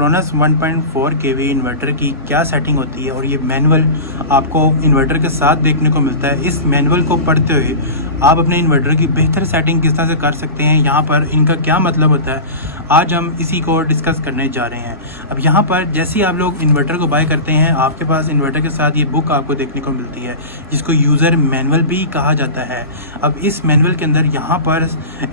क्रोनस 1.4 kV inverter की क्या setting होती है और ये मैनुअल आपको इन्वर्टर के साथ देखने को मिलता है। इस मैनुअल को पढ़ते हुए आप अपने इन्वर्टर की बेहतर सेटिंग किस तरह से कर सकते हैं, यहाँ पर इनका क्या मतलब होता है, आज हम इसी को डिस्कस करने जा रहे हैं। अब यहाँ पर जैसे ही आप लोग इन्वर्टर को बाय करते हैं, आपके पास इन्वर्टर के साथ ये बुक आपको देखने को मिलती है जिसको यूज़र मैनुअल भी कहा जाता है। अब इस मैनुअल के अंदर यहाँ पर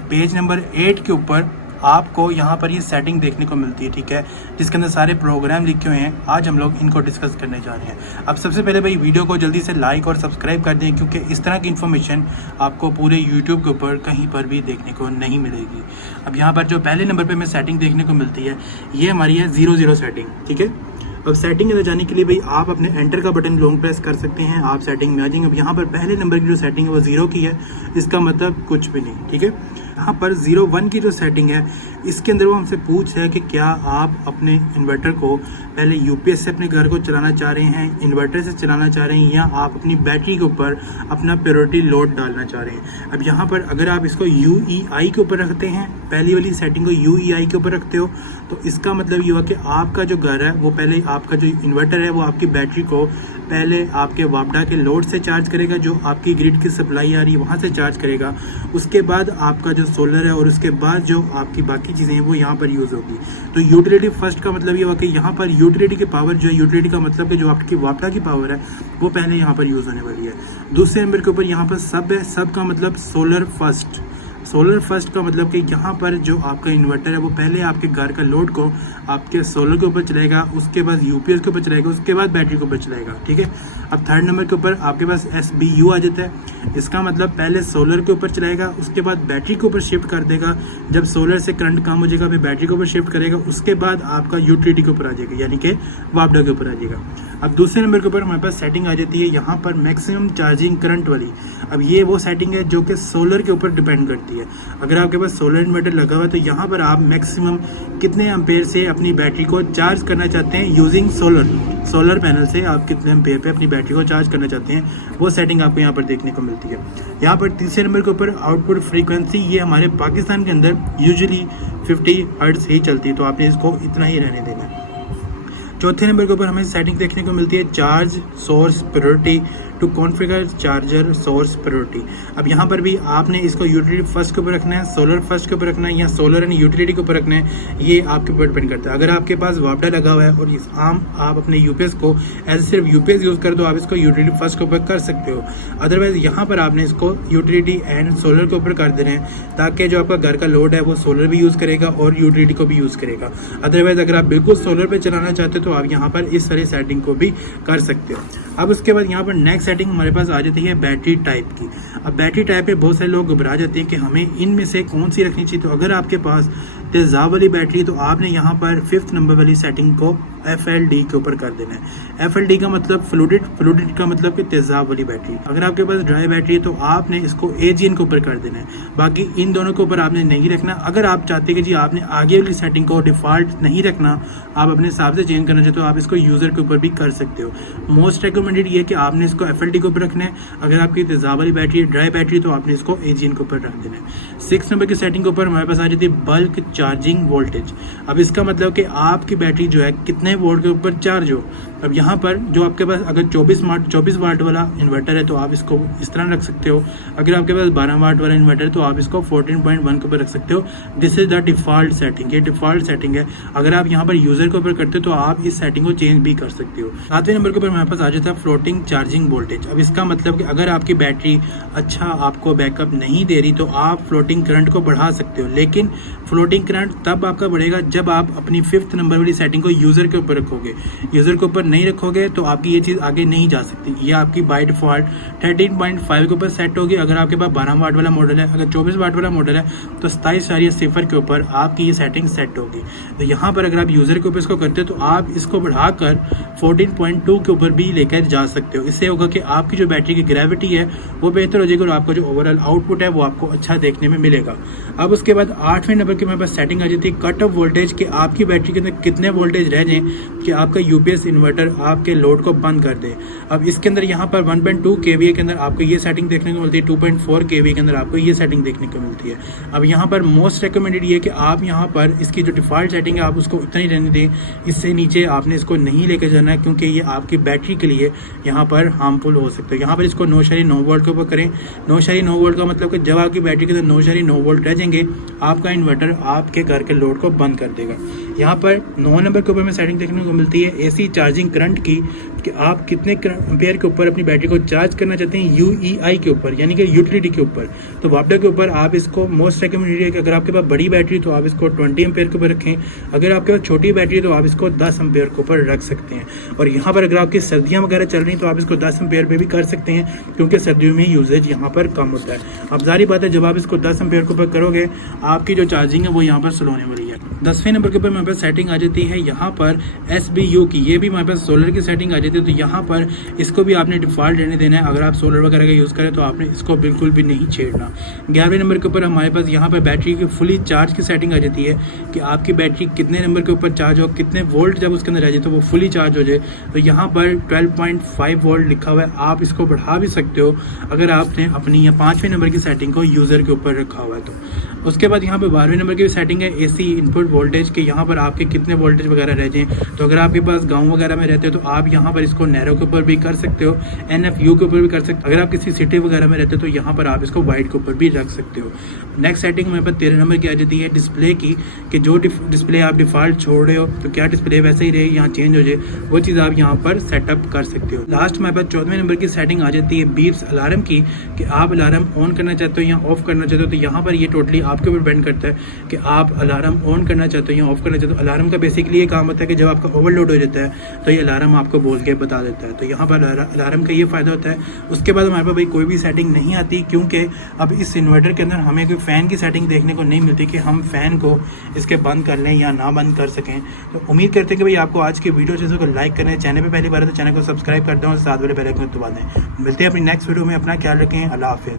पेज नंबर 8 के ऊपर आपको यहाँ पर ये सेटिंग देखने को मिलती है, ठीक है, जिसके अंदर सारे प्रोग्राम लिखे हुए हैं। आज हम लोग इनको डिस्कस करने जा रहे हैं। अब सबसे पहले भाई वीडियो को जल्दी से लाइक और सब्सक्राइब कर दें, क्योंकि इस तरह की इन्फॉर्मेशन आपको पूरे यूट्यूब के ऊपर कहीं पर भी देखने को नहीं मिलेगी। अब यहाँ पर जो पहले नंबर पर हमें सेटिंग देखने को मिलती है, ये हमारी है 00 सेटिंग, ठीक है। अब सेटिंग में जाने के लिए भाई आप अपने एंटर का बटन लॉन्ग प्रेस कर सकते हैं, आप सेटिंग में आ जाएंगे। अब यहाँ पर पहले नंबर की जो सेटिंग है वो 0 की है, इसका मतलब कुछ भी नहीं, ठीक है। यहाँ पर 01 की जो सेटिंग है, इसके अंदर वो हमसे पूछ है कि क्या आप अपने इन्वर्टर को पहले यूपीएस से अपने घर को चलाना चाह रहे हैं, इन्वर्टर से चलाना चाह रहे हैं, या आप अपनी बैटरी के ऊपर अपना प्रायोरिटी लोड डालना चाह रहे हैं। अब यहाँ पर अगर आप इसको यूईआई के ऊपर रखते हैं, पहली वाली सेटिंग को यूईआई के ऊपर रखते हो, तो इसका मतलब ये हुआ कि आपका जो घर है वो पहले आपका जो इन्वर्टर है वो आपकी बैटरी को पहले आपके वापडा के लोड से चार्ज करेगा, जो आपकी ग्रिड की सप्लाई आ रही है वहाँ से चार्ज करेगा। उसके बाद आपका जो सोलर है और उसके बाद जो आपकी बाकी चीज़ें हैं वो यहाँ पर यूज़ होगी। तो यूटिलिटी फर्स्ट का मतलब ये हुआ कि यहाँ पर यूटिलिटी की पावर जो है, यूटिलिटी का मतलब कि जो आपकी वापडा की पावर है वो पहले यहाँ पर यूज़ होने वाली है। दूसरे नंबर के ऊपर यहाँ पर सब है, सब का मतलब सोलर फर्स्ट। सोलर फर्स्ट का मतलब कि यहाँ पर जो आपका इन्वर्टर है वो पहले आपके घर का लोड को आपके सोलर के ऊपर चलाएगा, उसके बाद यूपीएस के ऊपर चलाएगा, उसके बाद बैटरी के ऊपर चलाएगा, ठीक है। अब थर्ड नंबर के ऊपर आपके पास SBU आ जाता है, इसका मतलब पहले सोलर के ऊपर चलाएगा, उसके बाद बैटरी के ऊपर शिफ्ट कर देगा। जब सोलर से करंट कम हो जाएगा फिर बैटरी के ऊपर शिफ्ट करेगा, उसके बाद आपका यूटिलिटी के ऊपर आ जाएगा, यानी कि वापडा के ऊपर आ जाएगा। अब दूसरे नंबर के ऊपर हमारे पास सेटिंग आ जाती है यहाँ पर मैक्सिमम चार्जिंग करंट वाली। अब ये वो सेटिंग है जो कि सोलर के ऊपर डिपेंड करती है। अगर आपके पास सोलर इन्वर्टर लगा हुआ है तो यहाँ पर आप मैक्सिमम कितने एम्पेयर से अपनी बैटरी को चार्ज करना चाहते हैं यूजिंग सोलर पैनल से, आप कितने एम्पेयर पे अपनी बैटरी को चार्ज करना चाहते हैं, वो सेटिंग आपको यहाँ पर देखने को मिलती है। यहाँ पर तीसरे नंबर के ऊपर आउटपुट फ्रीक्वेंसी, ये हमारे पाकिस्तान के अंदर यूजुअली 50 हर्ट्ज ही चलती है, तो आपने इसको इतना ही रहने देना है। चौथे नंबर के ऊपर हमें सेटिंग देखने को मिलती है charge source priority to configure charger source priority. अब यहाँ पर भी आपने इसको यूटिलिटी फर्स्ट के ऊपर रखना है, सोलर फर्स्ट के ऊपर रखना है, या सोलर एंड यूटिलिटी के ऊपर रखना है, ये आपके ऊपर डिपेंड करता है। अगर आपके पास वापडा लगा हुआ है और इस आप अपने यूपीएस को एज सिर्फ यूपीएस यूज़ कर दो, आप इसको यूटिलिटी फर्स्ट के ऊपर कर सकते हो। अदरवाइज यहाँ पर आपने इसको यूटिलिटी एंड सोलर के ऊपर कर देना है, ताकि जो आपका घर का लोड है वो सोलर भी यूज़ करेगा और यूटिलिटी को भी यूज़ करेगा। अदरवाइज अगर आप बिल्कुल सोलर पर चलाना चाहते हो तो आप यहाँ पर इस सारी सेटिंग को भी कर सकते हो। अब उसके बाद यहाँ पर नेक्स्ट सेटिंग हमारे पास आ जाती है बैटरी टाइप की। अब बैटरी टाइप पे बहुत सारे लोग घबरा जाते हैं कि हमें इनमें से कौन सी रखनी चाहिए। तो अगर आपके पास तेज़ाब वाली बैटरी तो आपने यहाँ पर 5th नंबर वाली सेटिंग को FLD के ऊपर कर देना है। FLD का मतलब फ्लूडिड का मतलब कि तेज़ाब वाली बैटरी। अगर आपके पास ड्राई बैटरी है तो आपने इसको AGN के ऊपर कर देना है, बाकी इन दोनों के ऊपर आपने नहीं रखना। अगर आप चाहते हैं कि जी आपने आगे वाली सेटिंग को डिफ़ॉल्ट नहीं रखना, आप अपने हिसाब से चेंज करना चाहते हो, आप इसको यूज़र के ऊपर भी कर सकते हो। मोस्ट रिकमेंडेड ये है कि आपने इसको FLD के ऊपर रखना है। अगर आपकी तेज़ाब वाली बैटरी है, ड्राई बैटरी, तो आपने इसको AGN के ऊपर रख देना है। 6 नंबर की सेटिंग के ऊपर हमारे पास आ जाती है बल्क चार्जिंग वोल्टेज। अब इसका मतलब कि आपकी बैटरी जो है कितने वोल्ट के ऊपर चार्ज हो। अब यहाँ पर जो आपके पास अगर 24 वाट वाला इन्वर्टर है तो आप इसको इस तरह रख सकते हो। अगर आपके पास 12 वाट वाला इन्वर्टर है तो आप इसको 14.1 के ऊपर रख सकते हो। This is the default setting, ये डिफ़ॉल्ट सेटिंग है। अगर आप यहाँ पर यूज़र के ऊपर करते हो तो आप इस सेटिंग को चेंज भी कर सकते हो। 7वें नंबर के ऊपर हमारे पास आ जाता है फ्लोटिंग चार्जिंग वोल्टेज। अब इसका मतलब कि अगर आपकी बैटरी अच्छा आपको बैकअप नहीं दे रही तो आप फ्लोटिंग करंट को बढ़ा सकते हो, लेकिन फ्लोटिंग करंट तब आपका बढ़ेगा जब आप अपनी 5th नंबर वाली सेटिंग को यूज़र के ऊपर रखोगे। यूज़र के ऊपर नहीं रखोगे तो आपकी ये चीज़ आगे नहीं जा सकती। ये आपकी बाय डिफ़ॉल्ट 13.5 के ऊपर सेट होगी। अगर आपके पास 12 वाट वाला मॉडल है, अगर 24 वाट वाला मॉडल है तो 27.0 के ऊपर आपकी ये सेटिंग सेट होगी। तो यहाँ पर अगर आप यूज़र के ऊपर इसको करते हो तो आप इसको बढ़ाकर 14.2 के ऊपर भी लेकर जा सकते हो। इससे होगा कि आपकी जो बैटरी की ग्रेविटी है वो बेहतर हो जाएगी और आपका जो ओवरऑल आउटपुट है वो आपको अच्छा देखने में मिलेगा। अब उसके बाद 8वें नंबर की हमारे पास सेटिंग आ जाती है कट ऑफ वोल्टेज, कि आपकी बैटरी के अंदर कितने वोल्टेज रह जाएं कि आपका यूपीएस इन्वर्टर इन्वर्टर आपके लोड को बंद कर दे। अब इसके अंदर यहाँ पर 1.2 kVA के अंदर आपको ये सेटिंग देखने को मिलती है, 2.4 kVA के अंदर आपको ये सेटिंग देखने को मिलती है। अब यहाँ पर मोस्ट रिकमेंडेड ये कि आप यहाँ पर इसकी जो डिफ़ॉल्ट सेटिंग है आप उसको उतना ही रहने दें, इससे नीचे आपने इसको नहीं लेकर जाना है, क्योंकि ये आपकी बैटरी के लिए यहाँ पर हार्मफुल हो सकता है। यहाँ पर इसको 9.9 वोल्ट के ऊपर करें। 9.9 वोल्ट का मतलब कि जब आपकी बैटरी के अंदर 9.9 वोल्ट रह जाएंगे, आपका इन्वर्टर आपके घर के लोड को बंद कर देगा। यहाँ पर 9 नंबर के ऊपर में सेटिंग देखने को मिलती है एसी चार्जिंग करंट की, कि आप कितने एम्पेयर के ऊपर अपनी बैटरी को चार्ज करना चाहते हैं, यूईआई के ऊपर यानी कि यूटिलिटी के ऊपर। तो वापडा के ऊपर आप इसको मोस्ट रिकमेंडेड है कि अगर आपके पास बड़ी बैटरी तो आप इसको 20 एम्पेयर के ऊपर रखें, अगर आपके पास छोटी बैटरी तो आप इसको 10 एम्पेयर के ऊपर रख सकते हैं। और यहाँ पर अगर आपकी सर्दियाँ वगैरह चल रही तो आप इसको 10 एम्पेयर पे भी कर सकते हैं, क्योंकि सर्दियों में यूजेज यहाँ पर कम होता है। अब जारी बात है, जब आप इसको 10 एम्पेयर के ऊपर करोगे, आपकी जो चार्जिंग है वो यहाँ पर स्लो होने वाली है। 10वें नंबर के ऊपर हमारे पास सेटिंग आ जाती है यहाँ पर SBU की, ये भी हमारे पास सोलर की सेटिंग आ जाती है। तो यहाँ पर इसको भी आपने डिफ़ॉल्ट रहने देना है। अगर आप सोलर वगैरह का यूज़ करें तो आपने इसको बिल्कुल भी नहीं छेड़ना। 11वें नंबर के ऊपर हमारे पास यहाँ पर बैटरी की फुली चार्ज की सेटिंग आ जाती है कि आपकी बैटरी कितने नंबर के ऊपर चार्ज हो, कितने वोल्ट जब उसके अंदर आ जाए तो वो फुली चार्ज हो जाए। तो यहाँ पर 12.5 वोल्ट लिखा हुआ है, आप इसको बढ़ा भी सकते हो अगर आपने अपनी या 5वें नंबर की सेटिंग को यूज़र के ऊपर रखा हुआ है तो। उसके बाद यहाँ पर 12वें नंबर की सेटिंग है AC इनपुट वोल्टेज के, यहाँ पर आपके कितने वोल्टेज वगैरह रह जाएँ। तो अगर आपके पास गांव वगैरह में रहते हो तो आप यहाँ पर इसको नैरो के ऊपर भी कर सकते हो, NFU के ऊपर भी कर सकते हो। अगर आप किसी सिटी वगैरह में रहते हो तो यहाँ पर आप इसको वाइट के ऊपर भी रख सकते हो। नेक्स्ट सेटिंग में 13 नंबर की आ जाती है डिस्प्ले की, कि जो डिस्प्ले आप डिफ़ॉल्ट छोड़ रहे हो तो क्या डिस्प्ले वैसे ही रहेगी, यहाँ चेंज हो जाए, वो चीज़ आप यहाँ पर सेटअप कर सकते हो। लास्ट में 14वें नंबर की सेटिंग आ जाती है बीप्स अलार्म की, कि आप अलार्म ऑन करना चाहते हो या ऑफ करना चाहते हो। तो यहाँ पर ये टोटली आपके ऊपर डिपेंड करता है कि आप अलार्म ऑन करना चाहते हो या ऑफ करना चाहते हो। अलार्म का बेसिकली ये काम होता है कि जब आपका ओवरलोड हो जाता है तो ये अलार्म आपको बोल के बता देता है। तो यहाँ पर अलार्म का ये फ़ायदा होता है। उसके बाद हमारे पास भाई कोई भी सेटिंग नहीं आती, क्योंकि अब इस इन्वर्टर के अंदर हमें कोई फ़ैन की सेटिंग देखने को नहीं मिलती कि हम फ़ैन को इसके बंद कर लें या ना बंद कर सकें। तो उम्मीद करते हैं कि भाई आपको आज की वीडियो चीज़ों को लाइक करें, चैनल पे पहली बार है तो चैनल को सब्सक्राइब कर दें और साथ वाले बेल आइकन दबा दें। मिलते हैं अपनी नेक्स्ट वीडियो में, अपना ख्याल रखें, अल्लाह हाफ़िज़।